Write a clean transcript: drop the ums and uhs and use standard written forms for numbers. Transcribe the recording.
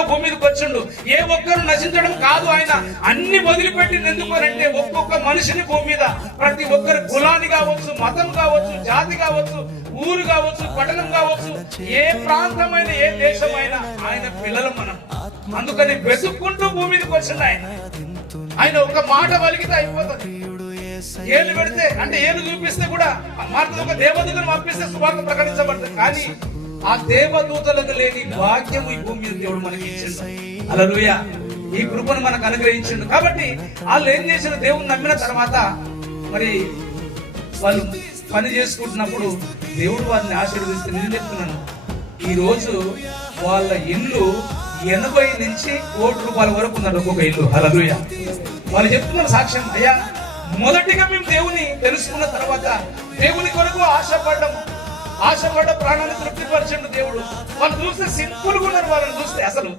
వెతుక్కుంటూ భూమి మీదకి వచ్చిండు. ఏ ఒక్కరు నశించడం కాదు, ఆయన అన్ని వదిలిపెట్టి ఎందుకోనంటే ఒక్కొక్క మనిషిని భూమి మీద ప్రతి ఒక్కరు కులాన్ని కావచ్చు, మతం కావచ్చు, జాతి కావచ్చు, ఊరు కావచ్చు, పట్టణం కావచ్చు, ఏ ప్రాంతమైన ఏ దేశమైనా ఆయన పిల్లలు మనం. అందుకని వెతుక్కుంటూ భూమి మీదకి వచ్చిండు ఆయన ఒక మాట పలికితే అయిపోతుంది. ఏళ్ళు పెడితే అంటే ఏళ్ళు చూపిస్తే కూడా ఒక దేవదూతను పంపిస్తే సువార్త ప్రకటించబడుతుంది. కానీ ఆ దేవదూతలకు లేని భాగ్యం ఈ భూమి మీద దేవుడు మనకి ఇచ్చిండు. హల్లెలూయా. ఈ కృపను మనకు అనుగ్రహించిండు. కాబట్టి వాళ్ళు ఏం చేసిన, దేవుని నమ్మిన తర్వాత మరి వాళ్ళు పని చేసుకుంటున్నప్పుడు దేవుడు వారిని ఆశీర్వదిస్తే, నేను చెప్తున్నాను ఈ రోజు వాళ్ళ ఇల్లు 80 నుంచి ₹1,00,00,000 వరకు ఉన్నారు ఒక్కొక్క ఇల్లు. హల్లెలూయా. వాళ్ళు చెప్తున్నారు సాక్ష్యం, అయ్యా మొదటిగా మేము దేవుని తెలుసుకున్న తర్వాత దేవుని కొరకు ఆశపడ్డ ప్రాణాన్ని తృప్తిపరిచిండు దేవుడు. వాళ్ళు చూస్తే సింపుల్ గా ఉన్నారు. వాళ్ళని చూస్తే అసలు